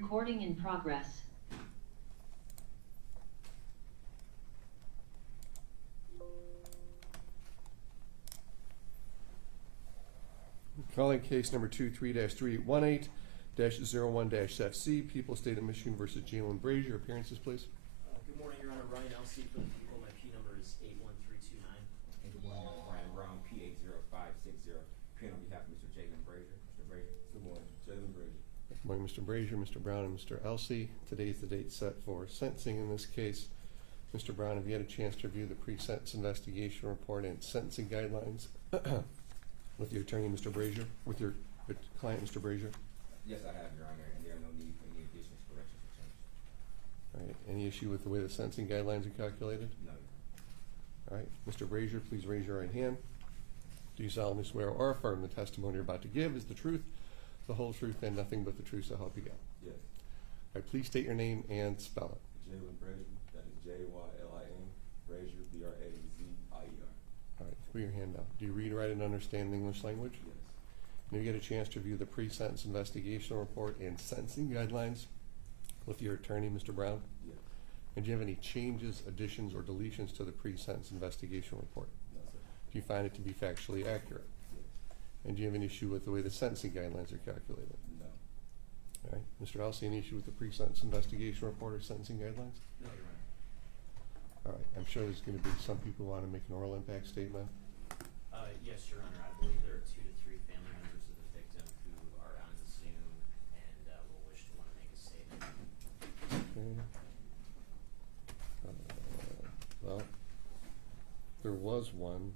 Recording in progress. Calling case number 23-3818-01-FC, People State of Michigan versus Jaylin Brazier. Appearances, please. Good morning, Your Honor. Ryan Elsey for the people. My P number is 81329. And good morning, Brian Brown, P80560. Appearing on behalf of Mr. Jaylin Brazier. Mr. Brazier. Good morning, Jaylin Brazier. Good morning, Mr. Brazier, Mr. Brown, and Mr. Elsey. Today's the date set for sentencing in this case. Mr. Brown, have you had a chance to review the pre-sentence investigation report and sentencing guidelines with your attorney, Mr. Brazier, with your client, Mr. Brazier? Yes, I have, Your Honor, and there are no need for any additions, corrections, or changes. All right. Any issue with the way the sentencing guidelines are calculated? No. All right. Mr. Brazier, please raise your right hand. Do you solemnly swear or affirm the testimony you're about to give is the truth, the whole truth, and nothing but the truth, so help you God? Yes. All right. Please state your name and spell it. Jaylin Brazier. That is Jaylin. Brazier, Brazier. All right. Put your hand up. Do you read, write, and understand the English language? Yes. And you get a chance to review the pre-sentence investigation report and sentencing guidelines with your attorney, Mr. Brown? Yes. And do you have any changes, additions, or deletions to the pre-sentence investigation report? No, sir. Do you find it to be factually accurate? Yes. And do you have an issue with the way the sentencing guidelines are calculated? No. All right. Mr. Elsey, any issue with the pre-sentence investigation report or sentencing guidelines? No, Your Honor. All right. I'm sure there's going to be some people who want to make an oral impact statement. Yes, Your Honor. I believe there are 2 to 3 family members of the victim who are on the Zoom and will wish to want to make a statement. Okay. Well, there was one.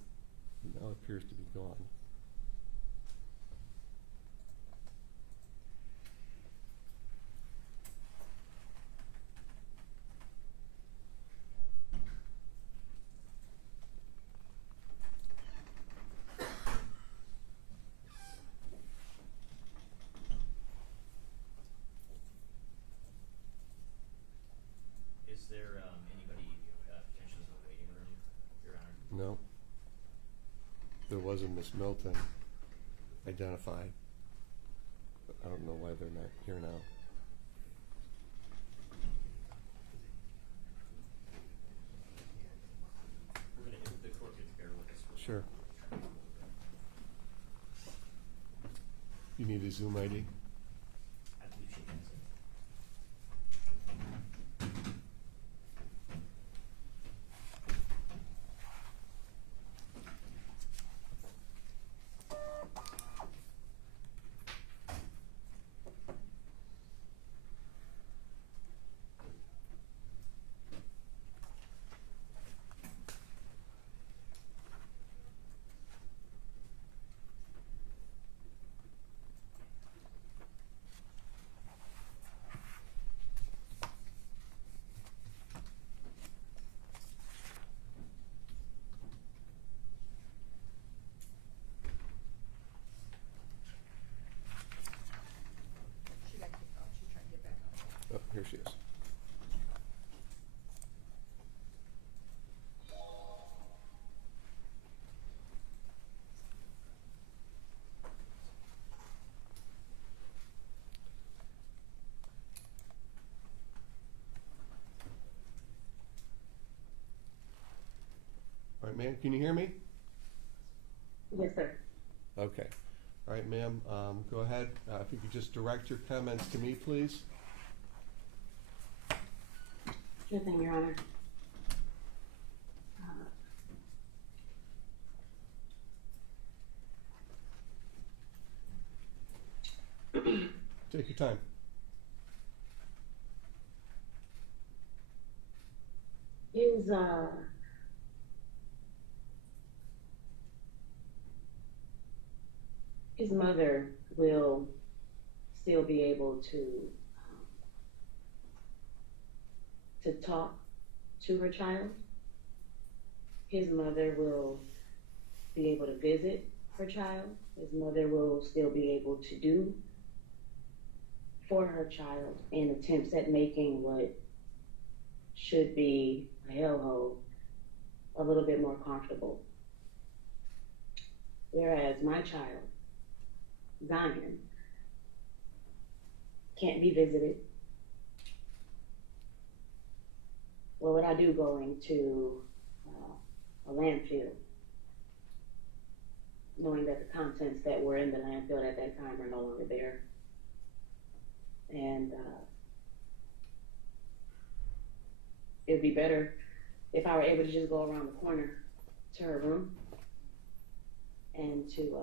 He now appears to be gone. Is there anybody potentially in the waiting room, Your Honor? No. There was a Miss Milton identified, but I don't know why they're not here now. We're going to, if the court could bear with us. Sure. You need a Zoom ID? I believe she has it. She got kicked off. She's trying to get back on. Oh, here she is. All right, ma'am, can you hear me? Yes, sir. Okay. All right, ma'am, go ahead. If you could just direct your comments to me, please. Sure thing, Your Honor. Take your time. His mother will still be able to talk to her child. His mother will be able to visit her child. His mother will still be able to do for her child in attempts at making what should be a hellhole a little bit more comfortable. Whereas my child, Zion, can't be visited, or would I do going to a landfill, knowing that the contents that were in the landfill at that time are no longer there? And it'd be better if I were able to just go around the corner to her room and to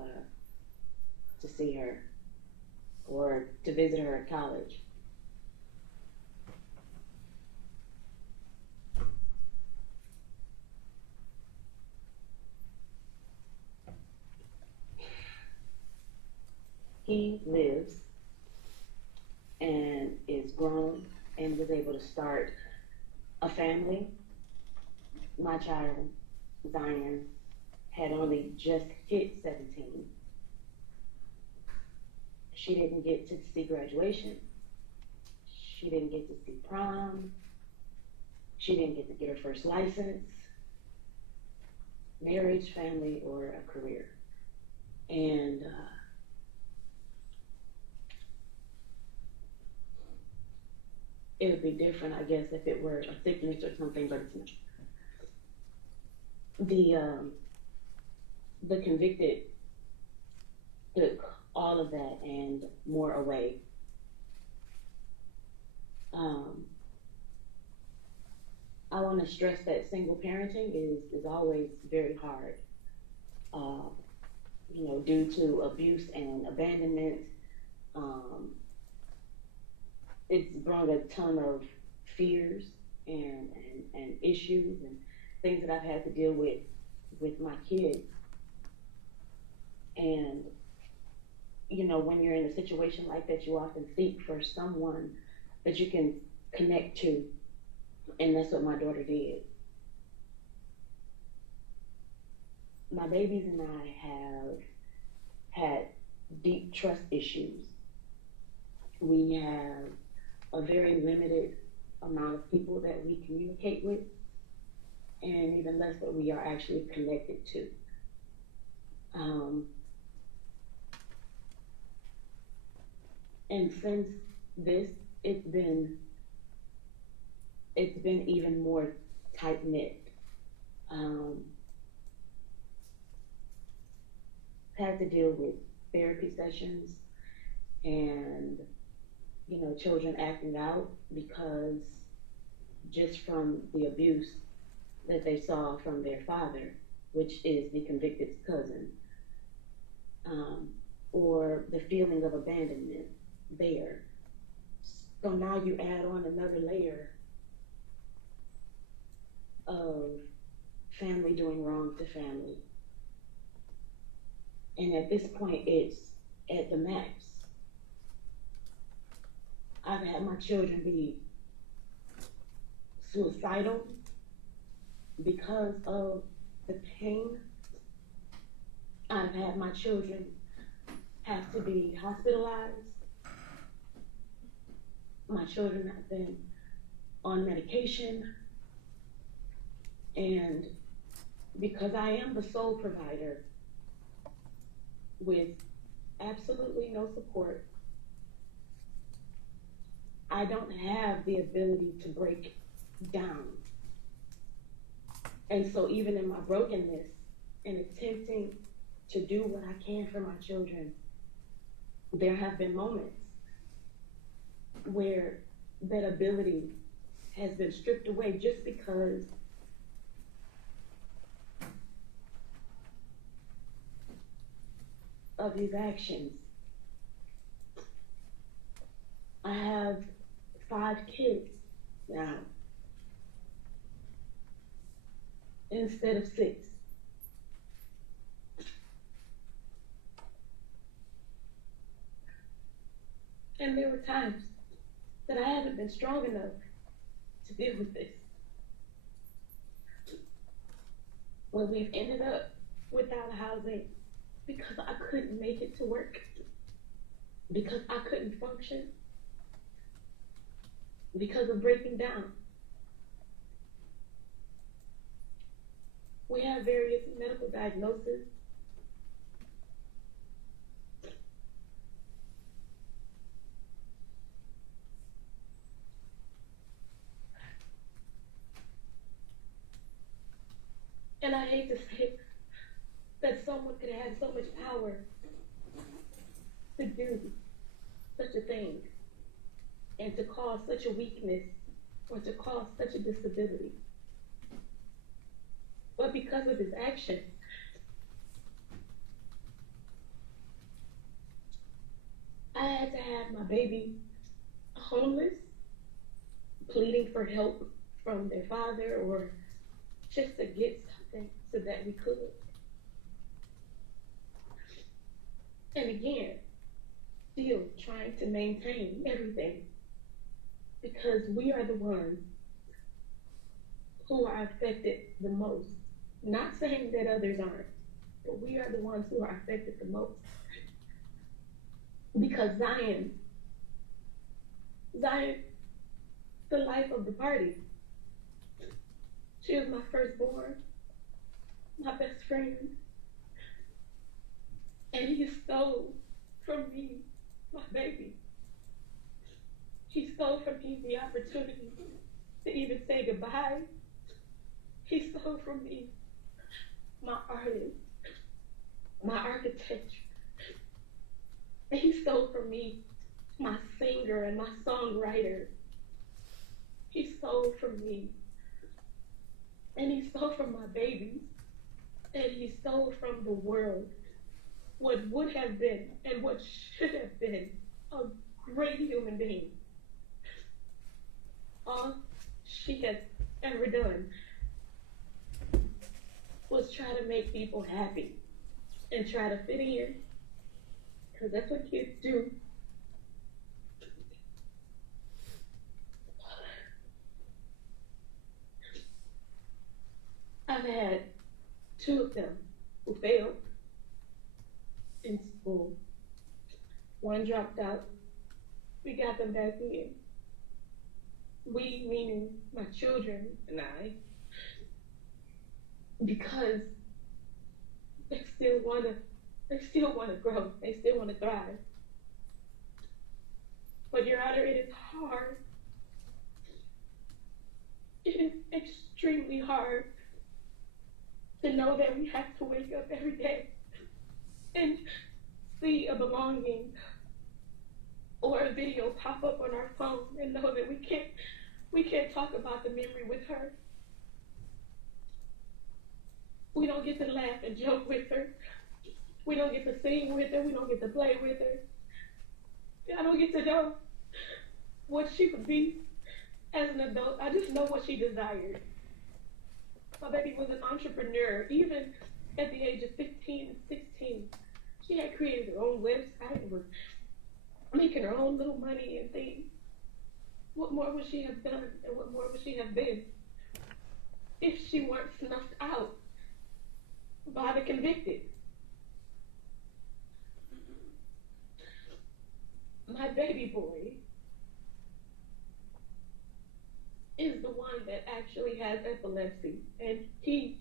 see her or to visit her at college. He lives and is grown and was able to start a family. My child, Zion, had only just hit 17. She didn't get to see graduation. She didn't get to see prom. She didn't get to get her first license, marriage, family, or a career. And it would be different, I guess, if it were a sickness or something, but it's not. The convicted took all of that and more away. I want to stress that single parenting is always very hard, due to abuse and abandonment. It's brought a ton of fears and issues and things that I've had to deal with my kids. And, when you're in a situation like that, you often seek for someone that you can connect to. And that's what my daughter did. My babies and I have had deep trust issues. We have a very limited amount of people that we communicate with, and even less that we are actually connected to. And since this, it's been even more tight-knit. Had to deal with therapy sessions and children acting out because just from the abuse that they saw from their father, which is the convicted's cousin, or the feeling of abandonment there. So now you add on another layer of family doing wrong to family. And at this point, it's at the max. I've had my children be suicidal because of the pain. I've had my children have to be hospitalized. My children have been on medication. And because I am the sole provider with absolutely no support, I don't have the ability to break down. And so even in my brokenness and attempting to do what I can for my children, there have been moments where that ability has been stripped away just because of these actions. I have 5 kids now instead of 6. And there were times that I haven't been strong enough to deal with this. When we've ended up without housing because I couldn't make it to work, because I couldn't function, because of breaking down. We have various medical diagnoses. say that someone could have so much power to do such a thing and to cause such a weakness or to cause such a disability. But because of his action, I had to have my baby homeless, pleading for help from their father or just to get something so that we could. And again, still trying to maintain everything because we are the ones who are affected the most. Not saying that others aren't, but we are the ones who are affected the most. Because Zion, the life of the party. She was my firstborn, my best friend, and he stole from me my baby. He stole from me the opportunity to even say goodbye. He stole from me my artist, my architecture. And he stole from me my singer and my songwriter. He stole from me. And he stole from my babies. And he stole from the world what would have been and what should have been a great human being. All she has ever done was try to make people happy and try to fit in, because that's what kids do. I've had two of them who failed in school. One dropped out. We got them back in. We, meaning my children and I, because they still want to grow. They still want to thrive. But Your Honor, it is hard. It is extremely hard to know that we have to wake up every day and see a belonging or a video pop up on our phone and know that we can't talk about the memory with her. We don't get to laugh and joke with her. We don't get to sing with her. We don't get to play with her. I don't get to know what she would be as an adult. I just know what she desired. My baby was an entrepreneur. Even at the age of 15 and 16, she had created her own website and was making her own little money and things. What more would she have done and what more would she have been if she weren't snuffed out by the convicted? My baby boy is the one that actually has epilepsy, and he,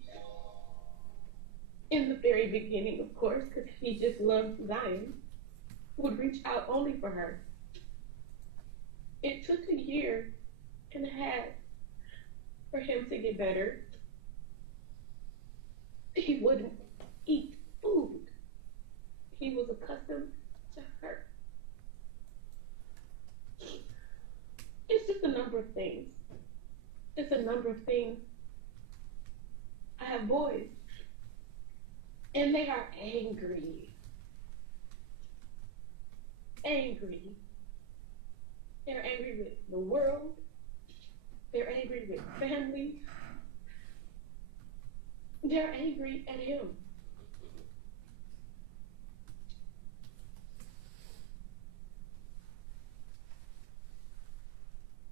in the very beginning, of course, because he just loved Zion, would reach out only for her. It took a year and a half for him to get better. He wouldn't eat food. He was accustomed to her. It's just a number of things. It's a number of things. I have boys, and they are angry. Angry. They're angry with the world. They're angry with family. They're angry at him.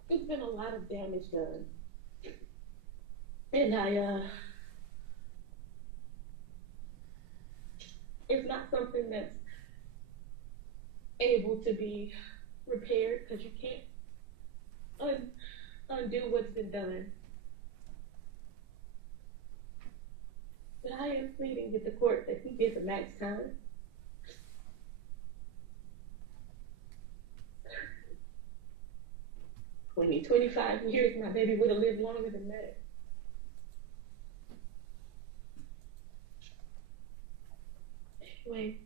There's been a lot of damage done. And it's not something that's able to be repaired because you can't undo what's been done. But I am pleading with the court that he gets a max time. In 25 years, my baby would have lived longer than that. Anyway,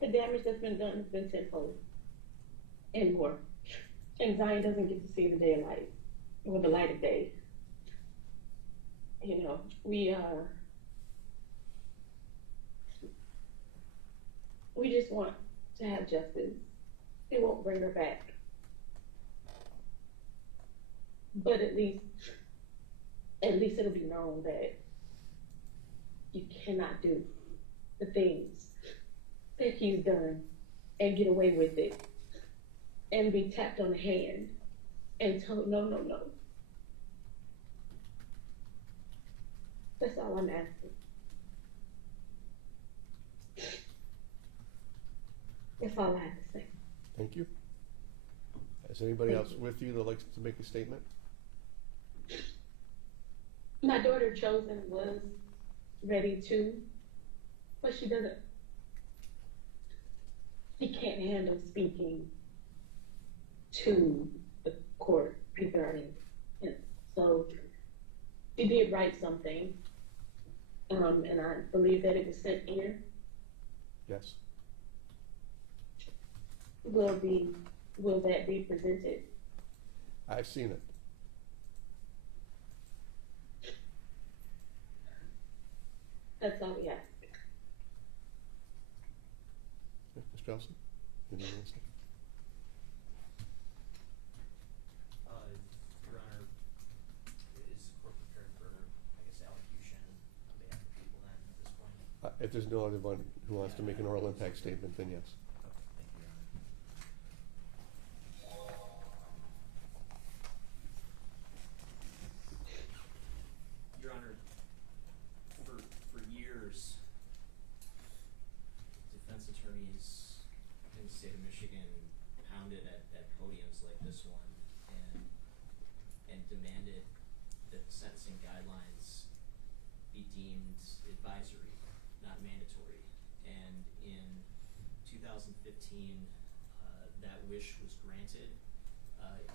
the damage that's been done has been tenfold and more. And Zion doesn't get to see the day of light, or the light of day. You know, we just want to have justice. It won't bring her back. But at least it'll be known that you cannot do the things that he's done and get away with it and be tapped on the hand and told, no, no, no. That's all I'm asking. That's all I have to say. Thank you. Is anybody else with you that likes to make a statement? My daughter Chosen was ready to, but she can't handle speaking to the court regarding him. So she did write something, and I believe that it was sent in. Yes. Will that be presented? I've seen it. That's all we have. Mr. Elson? Anything else? Your Honor, is the court prepared for, I guess, allocution on behalf of people then at this point? If there's no other one who wants to make an oral impact statement, then yes. Okay, thank you, Your Honor. Your Honor, for years, defense attorneys in the state of Michigan pounded at podiums like this one and demanded that the sentencing guidelines be deemed advisory, not mandatory. And in 2015, that wish was granted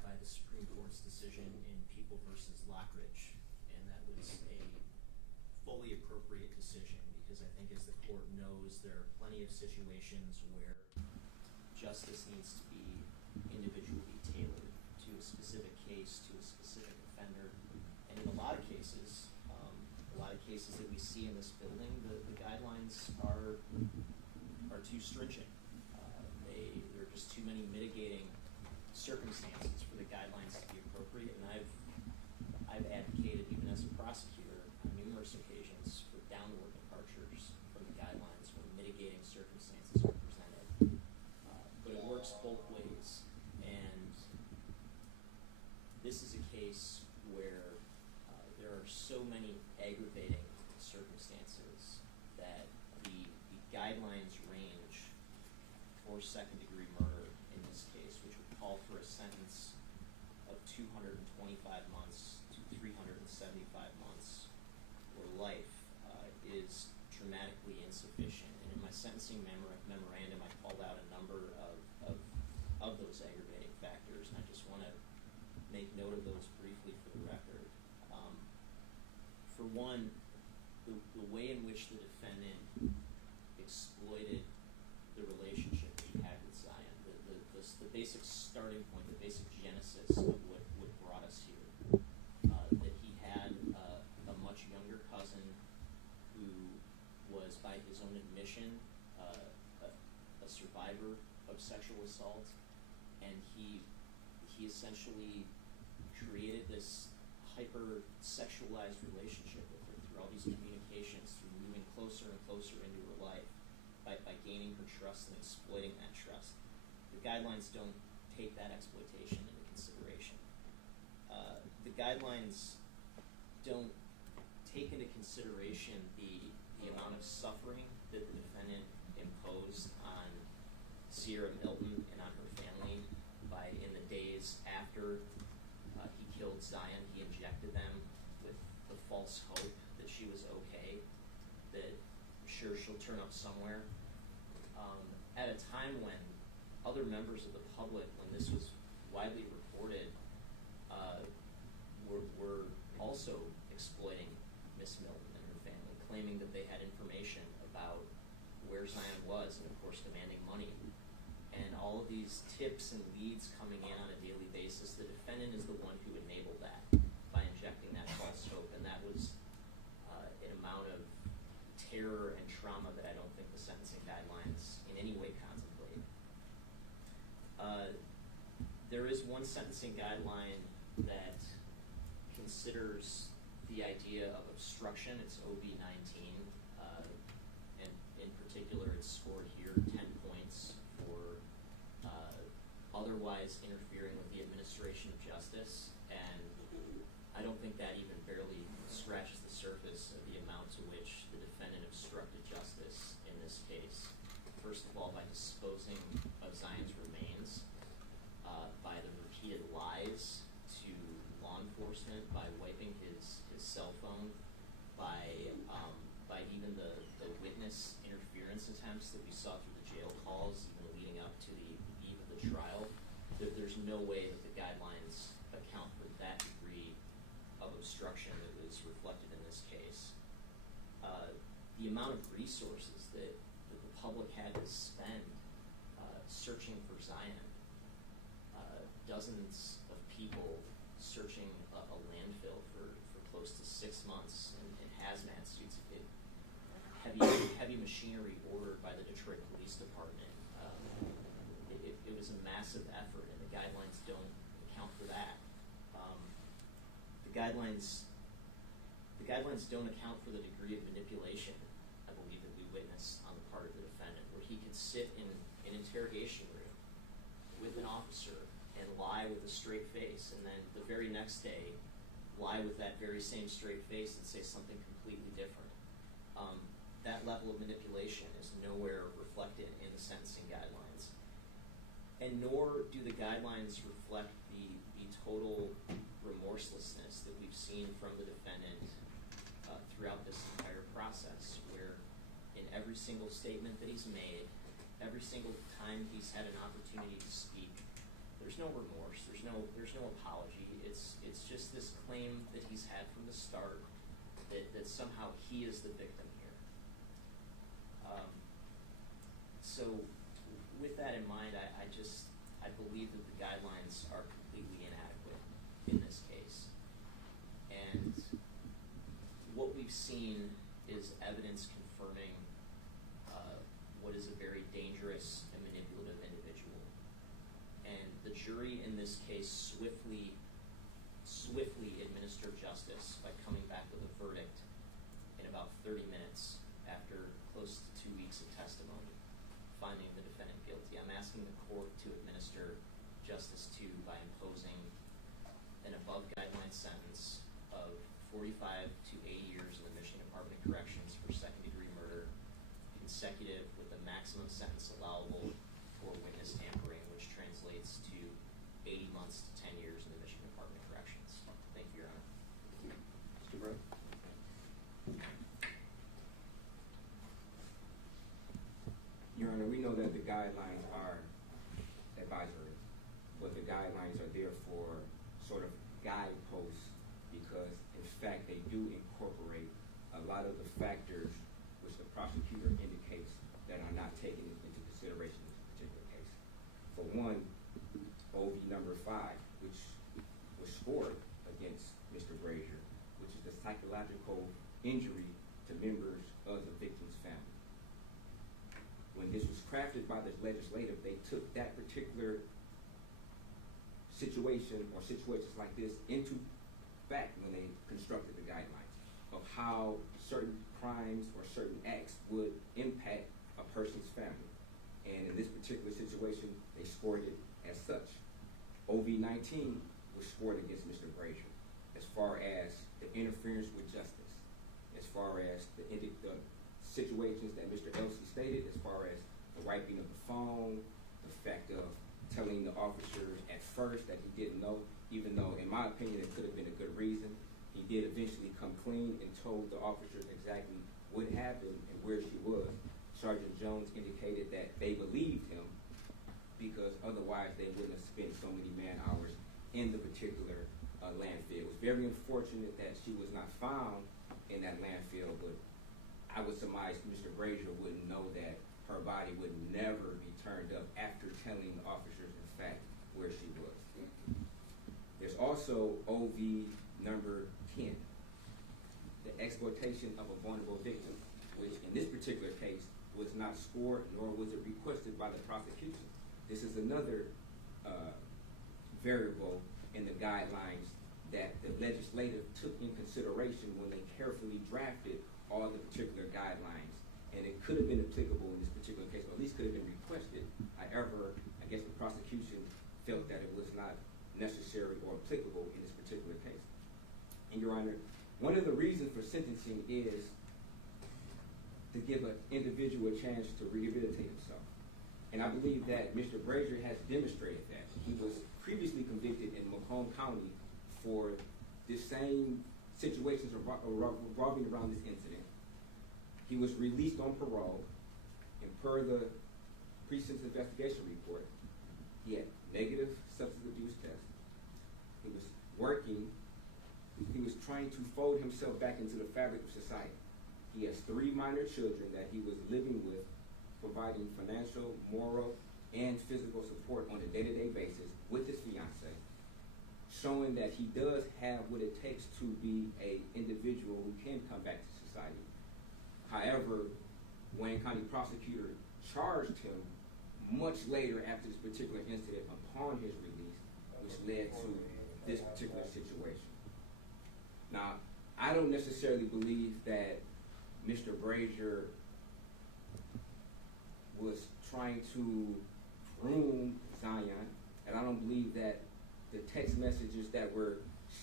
by the Supreme Court's decision in People versus Lockridge, and that was a fully appropriate decision because I think, as the court knows, there are plenty of situations where justice needs to be individually tailored to a specific case, to a specific offender, and in a lot of cases that we see in this building, the guidelines are too stringent. There are just too many mitigating circumstances for the guidelines to be appropriate, and I've advocated, even as a prosecutor, on numerous occasions for downward departures from the guidelines when mitigating circumstances are presented. But it works both ways, and this is a case where there are so many aggravating circumstances that the guidelines range for second-degree murder in this case, which would call for a sentence of 225 months to 375 months or life, is dramatically insufficient. And in my sentencing memorandum, I called out a number of those aggravating factors, and I just want to make note of those briefly for the record. For one, the way in which the defendant exploited the relationship he had with Zion, the basic starting point, the basic genesis of what brought us here, that he had a much younger cousin who was, by his own admission, a survivor of sexual assault, and he essentially created this hyper-sexualized relationship with her through all these communications, through moving closer and closer into her life, by gaining her trust and exploiting that trust. The guidelines don't take that exploitation into consideration. The guidelines don't take into consideration the amount of suffering that the defendant imposed on Sierra Milton and on her family in the days after he killed Zion. He injected them with the false hope that she was okay, that I'm sure she'll turn up somewhere. At a time when other members of the public, when this was widely reported, were also exploiting Miss Milton and her family, claiming that they had information about where Zion was and, of course, demanding money. And all of these tips and leads coming in on a daily basis, the defendant is the one who enabled that by injecting that false hope. And that was an amount of terror and trauma that I don't think the sentencing guidelines in any way contemplate. There is one sentencing guideline that considers the idea of obstruction. It's OB 19, and in particular, it's scored here 10 points for otherwise interfering with the administration of justice. And I don't think that even barely scratches the surface of the amount to which the defendant obstructed justice in this case. First of all, by disposing of Zion's remains, by the repeated lies to law enforcement, by wiping his cell phone, by even the witness interference attempts that we saw through the jail calls, even leading up to the eve of the trial. There's no way that the guidelines account for that degree of obstruction that was reflected in this case. The amount of resources that the public had to spend searching for Zion, dozens of people searching a landfill for close to 6 months in hazmat suits, heavy machinery ordered by the Detroit Police Department. It was a massive effort, and the guidelines don't account for that. The guidelines don't account for the degree of manipulation, I believe, that we witnessed on the part of the defendant, where he could sit in an interrogation room with an officer and lie with a straight face, and then the very next day lie with that very same straight face and say something completely different. That level of manipulation is nowhere reflected in the sentencing guidelines. And nor do the guidelines reflect the total remorselessness that we've seen from the defendant throughout this entire process, where in every single statement that he's made, every single time he's had an opportunity to speak, there's no remorse, there's no apology. It's just this claim that he's had from the start that somehow he is the victim here. So with that in mind, I believe that the guidelines are completely inadequate in this case. And what we've seen is evidence confirming what is a very dangerous and manipulative individual. And the jury in this case swiftly administered justice by coming back with a verdict in about 30 minutes after close to 2 weeks of testimony, finding the defendant guilty. I'm asking the court to administer justice to by imposing an above-guideline sentence of 45 to 80 years in the Michigan Department of Corrections for second-degree murder, consecutive with the maximum sentence allowable for witness tampering, which translates to 80 months to 10 years in the Michigan Department of Corrections. Thank you, Your Honor. Mr. Brown? Your Honor, we know that the guidelines are advisory, but the guidelines are there for sort of guideposts because, in fact, they do incorporate a lot of the factors which the prosecutor indicates that are not taken into consideration in this particular case. For one, OV number 5, which was scored against Mr. Brazier, which is the psychological injury to members of the victim's family. When this was crafted by the legislative, they took that particular situation or situations like this into fact when they constructed the guidelines of how certain crimes or certain acts would impact a person's family. And in this particular situation, they scored it as such. OV-19 was scored against Mr. Brazier as far as the interference with justice, as far as the situations that Mr. Elsey stated, as far as the wiping of the phone, the fact of telling the officers at first that he didn't know, even though, in my opinion, it could have been a good reason. He did eventually come clean and told the officers exactly what happened and where she was. Sergeant Jones indicated that they believed him because otherwise they wouldn't have spent so many man-hours in the particular landfill. It was very unfortunate that she was not found in that landfill, but I would surmise Mr. Brazier wouldn't know that her body would never be turned up after telling the officers, in fact, where she was. There's also OV number 10, the exploitation of a vulnerable victim, which in this particular case was not scored nor was it requested by the prosecution. This is another variable in the guidelines that the legislative took in consideration when they carefully drafted all the particular guidelines. And it could have been applicable in this particular case, or at least could have been requested. However, I guess the prosecution felt that it was not necessary or applicable in this particular case. And Your Honor, one of the reasons for sentencing is to give an individual a chance to rehabilitate himself. And I believe that Mr. Brazier has demonstrated that. He was previously convicted in Macomb County for the same situations revolving around this incident. He was released on parole, and per the precinct's investigation report, he had negative substance abuse tests. He was working. He was trying to fold himself back into the fabric of society. He has 3 minor children that he was living with, providing financial, moral, and physical support on a day-to-day basis with his fiance, showing that he does have what it takes to be an individual who can come back to society. However, Wayne County prosecutor charged him much later after this particular incident upon his release, which led to this particular situation. Now, I don't necessarily believe that Mr. Brazier was trying to groom Zion, and I don't believe that the text messages that were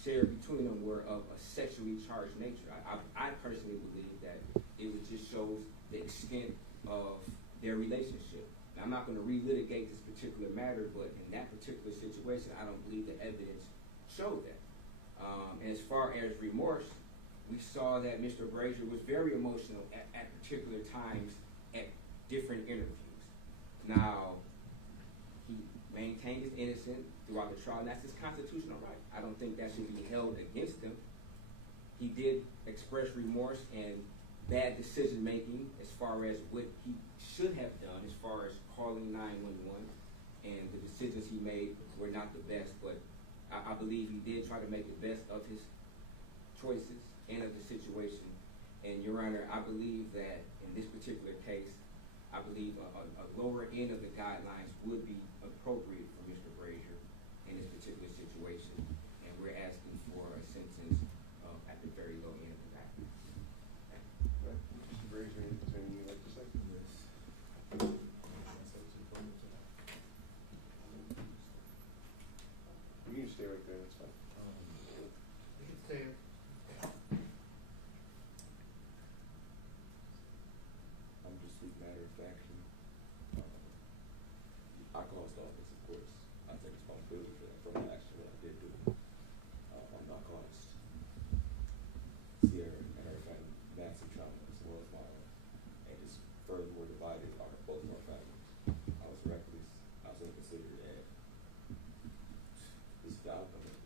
shared between them were of a sexually charged nature. I personally believe that it just shows the extent of their relationship. Now, I'm not going to relitigate this particular matter, but in that particular situation, I don't believe the evidence showed that. And as far as remorse, we saw that Mr. Brazier was very emotional at particular times at different interviews. Now, he maintained his innocence throughout the trial, and that's his constitutional right. I don't think that should be held against him. He did express remorse and bad decision making as far as what he should have done as far as calling 911, and the decisions he made were not the best, but I believe he did try to make the best of his choices and of the situation. And Your Honor, I believe that in this particular case, I believe a lower end of the guidelines would be appropriate for Mr. Brazier in this particular situation, and we're asking for a sentence at the very low end of the guidelines. Right. Mr. Brazier, is there anything you'd like to say? Yes. You can stay right there, that's fine. You can stay. I'm just speak matter of fact. I caused all this, of course. I take responsibility for that, for my action that I did do. I'm not caused Sierra and her family massive trauma as well as my own. And it's furthermore divided our both of our families. I was reckless. I was inconsiderate, and this is the outcome of it.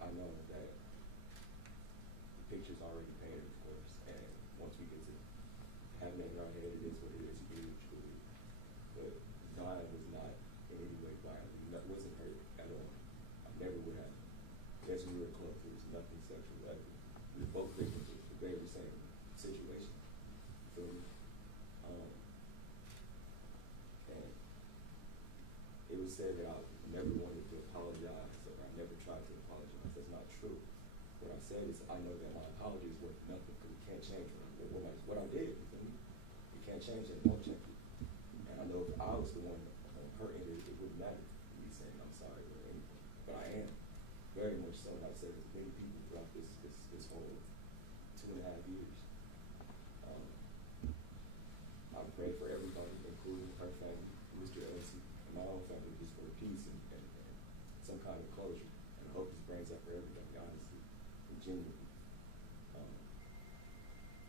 I know that the picture's already painted, of course, and once we get to having it in our head, it is what it is, really, truly. But Zion was not in any way violent. It wasn't hurt at all. I never would have. Yes, we were close. There was nothing sexual ever. We were both victims of the very same situation. You feel me? And it was said that I never wanted to apologize, or I never tried to apologize. That's not true. What I said is I know that my apology is worth nothing because we can't change what I did. You feel me? You can't change it, it won't change it. And I know if I was the one hurting it, it wouldn't matter me saying I'm sorry or anything. But I am, very much so. And I've said this to many people throughout this whole 2.5 years. I pray for everybody, including her family, Mr. Elsie, and my own family, just for peace and some kind of closure. And I hope this brings up for everybody, honestly and genuinely.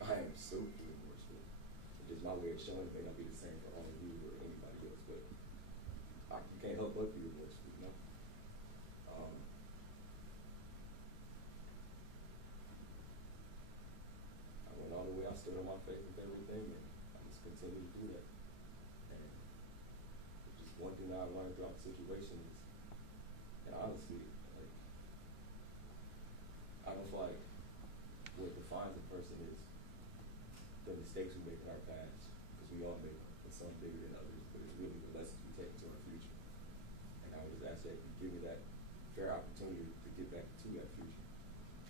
I am so remorseful. Just my way of showing it may not be the same for all of you or anybody else, but you can't help but be remorseful, you know? my faith with everything, and I just continue to do that. And just one thing that I learned throughout the situation is, and honestly, like, I don't feel like what defines a person is the mistakes we make in our past, because we all make them, and some bigger than others, but it's really the lessons we take into our future. And I would just ask that you give me that fair opportunity to get back to that future.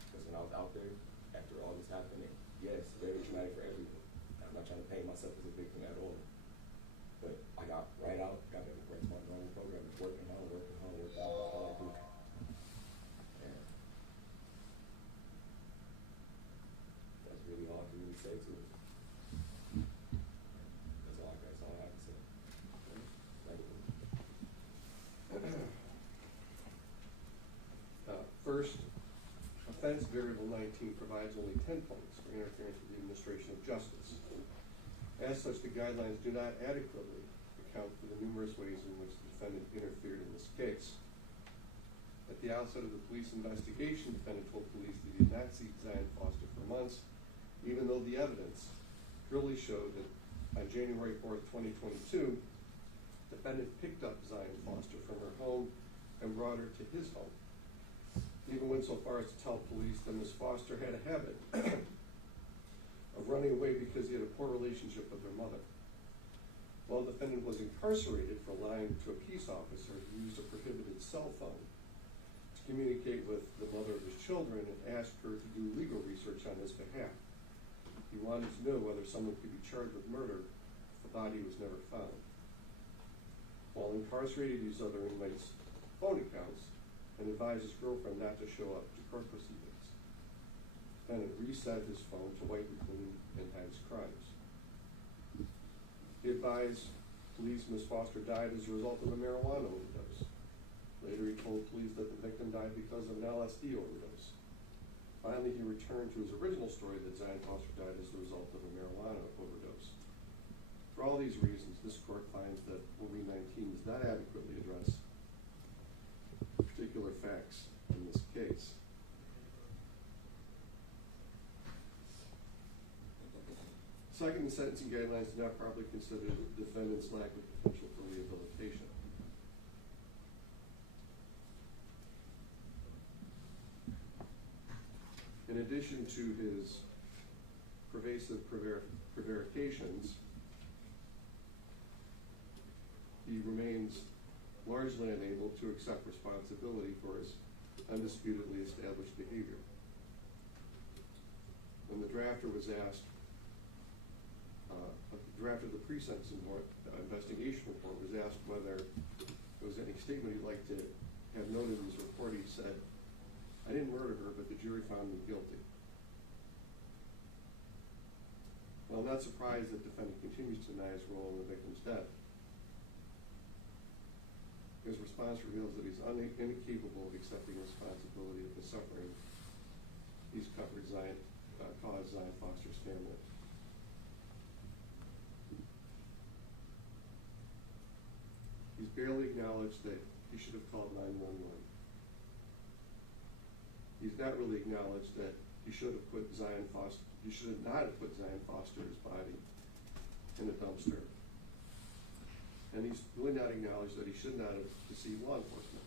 Because when I was out there, after all this happened, and yes, very traumatic for everyone. I'm not trying to paint myself as a victim at all. But I got right out, got back to my normal program, working hard, working out, that's all I do. And that's really all I can really say to it. That's all I have to say. Thank you. First, offense variable 19 provides only 10 points for interference with the administration of justice. As such, the guidelines do not adequately account for the numerous ways in which the defendant interfered in this case. At the outset of the police investigation, the defendant told police that he did not see Zion Foster for months, even though the evidence clearly showed that on January 4th, 2022, the defendant picked up Zion Foster from her home and brought her to his home. He even went so far as to tell police that Ms. Foster had a habit of running away because he had a poor relationship with her mother. While the defendant was incarcerated for lying to a peace officer, he used a prohibited cell phone to communicate with the mother of his children and asked her to do legal research on his behalf. He wanted to know whether someone could be charged with murder if the body was never found. While incarcerated, he used other inmates' phone accounts and advised his girlfriend not to show up to court proceedings. The defendant reset his phone to wipe it clean and hide his crimes. He advised police Ms. Foster died as a result of a marijuana overdose. Later, he told police that the victim died because of an LSD overdose. Finally, he returned to his original story that Zion Foster died as a result of a marijuana overdose. For all these reasons, this court finds that Rule 19 does not adequately address particular facts in this case. Second, the sentencing guidelines do not properly consider the defendant's lack of potential for rehabilitation. In addition to his pervasive prevarications, he remains largely unable to accept responsibility for his undisputedly established behavior. When the drafter was asked, the drafter of the pre-sentence investigation report was asked whether there was any statement he'd like to have noted in his report, he said, "I didn't murder her, but the jury found me guilty." Well, I'm not surprised that the defendant continues to deny his role in the victim's death. His response reveals that he's incapable of accepting responsibility of the suffering he's caused Zion Foster's family. He's barely acknowledged that he should have called 911. He's not really acknowledged that he should have put Zion Foster. He should not have put Zion Foster's body in a dumpster. And he's really not acknowledged that he should not have deceived law enforcement.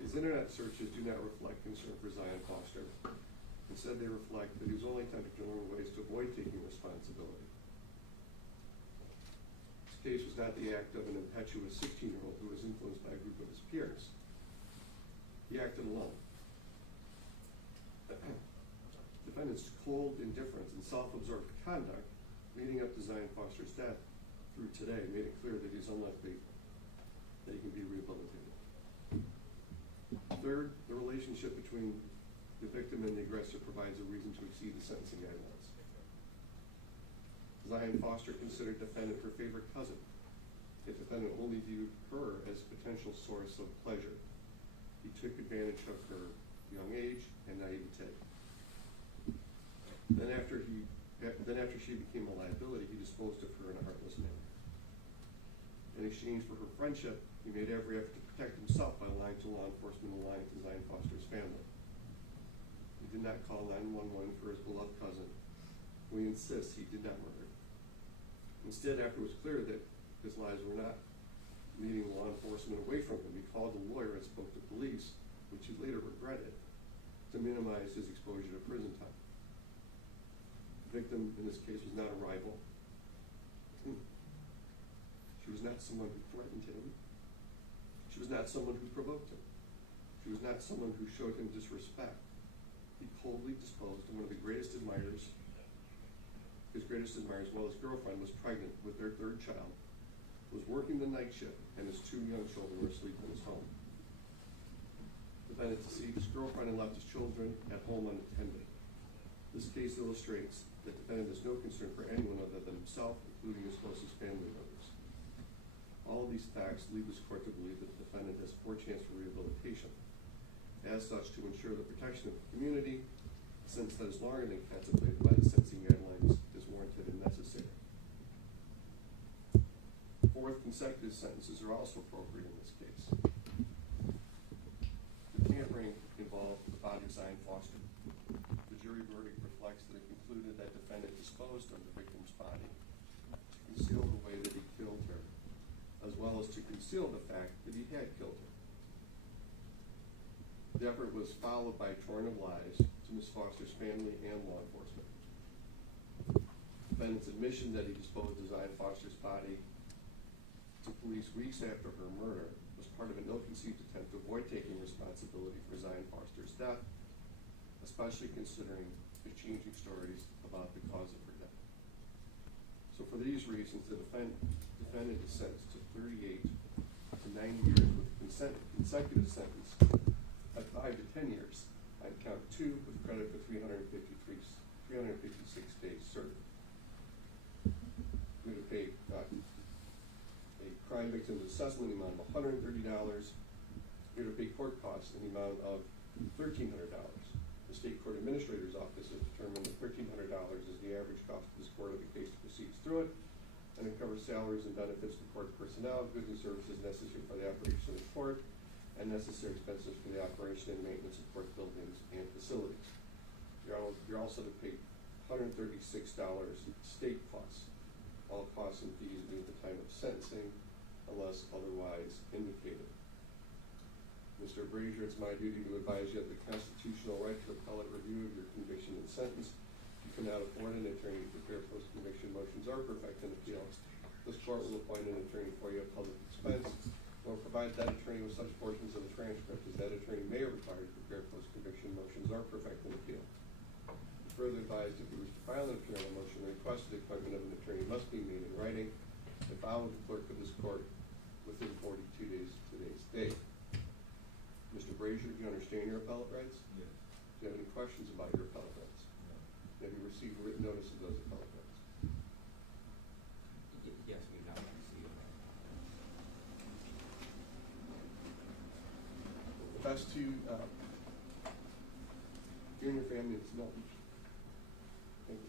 His internet searches do not reflect concern for Zion Foster. Instead, they reflect that he was only attempting to learn ways to avoid taking responsibility. This case was not the act of an impetuous 16-year-old who was influenced by a group of his peers. He acted alone. Defendant's cold indifference and self-absorbed conduct leading up to Zion Foster's death through today made it clear that he's unlikely that he can be rehabilitated. Third, the relationship between the victim and the aggressor provides a reason to exceed the sentencing guidelines. Zion Foster considered defendant her favorite cousin. The defendant only viewed her as a potential source of pleasure. He took advantage of her young age and naivete. Then after she became a liability, he disposed of her in a heartless manner. In exchange for her friendship, he made every effort to protect himself by lying to law enforcement and lying to Zion Foster's family. He did not call 911 for his beloved cousin, who he insists he did not murder. Instead, after it was clear that his lies were not leading law enforcement away from him, he called a lawyer and spoke to police, which he later regretted, to minimize his exposure to prison time. The victim in this case was not a rival. She was not someone who threatened him. She was not someone who provoked him. She was not someone who showed him disrespect. He coldly disposed of one of the greatest admirers. His greatest admirers, while his girlfriend was pregnant with their third child, was working the night shift, and his two young children were asleep in his home. Defendant deceived his girlfriend and left his children at home unattended. This case illustrates that defendant has no concern for anyone other than himself, including his closest family members. All of these facts lead this court to believe that the defendant has a poor chance for rehabilitation. As such, to ensure the protection of the community, a sentence that is longer than contemplated by the sentencing guidelines is warranted and necessary. Fourth, consecutive sentences are also appropriate in this case. The tampering involved the body of Zion Foster. The jury verdict reflects that it concluded that defendant disposed of the victim's body to conceal the way that he killed her, as well as to conceal the fact that he had killed her. The effort was followed by a torrent of lies to Ms. Foster's family and law enforcement. Defendant's admission that he disposed of Zion Foster's body to police weeks after her murder was part of an ill-conceived attempt to avoid taking responsibility for Zion Foster's death, especially considering the changing stories about the cause of her death. So for these reasons, the defendant is sentenced to 38 to 90 years with consecutive sentence at 5 to 10 years on count 2 with credit for 356 days served. We're going to pay a crime victim's assessment in the amount of $130. We're going to pay court costs in the amount of $1,300. The state court administrator's office has determined that $1,300 is the average cost of this court of the case proceeds through it, and it covers salaries and benefits to court personnel, goods and services necessary for the operation of the court, and necessary expenses for the operation and maintenance of court buildings and facilities. You're also to pay $136 state costs. All costs and fees due at the time of sentencing, unless otherwise indicated. Mr. Brazier, it's my duty to advise you of the constitutional right to appellate review of your conviction and sentence. You cannot afford an attorney to prepare post-conviction motions or perfect an appeal. This court will appoint an attorney for you at public expense, or provide that attorney with such portions of the transcript as that attorney may require to prepare post-conviction motions or perfect an appeal. Further advised, if you wish to file an appeal motion, the request of the appointment of an attorney must be made in writing and filed with the clerk of this court within 42 days of today's date. Mr. Brazier, do you understand your appellate rights? Yes. Do you have any questions about your appellate rights? No. Have you received written notice of those appellate rights? Yes, we now see it. Best to you and your family is not. Thank you.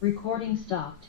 Recording stopped.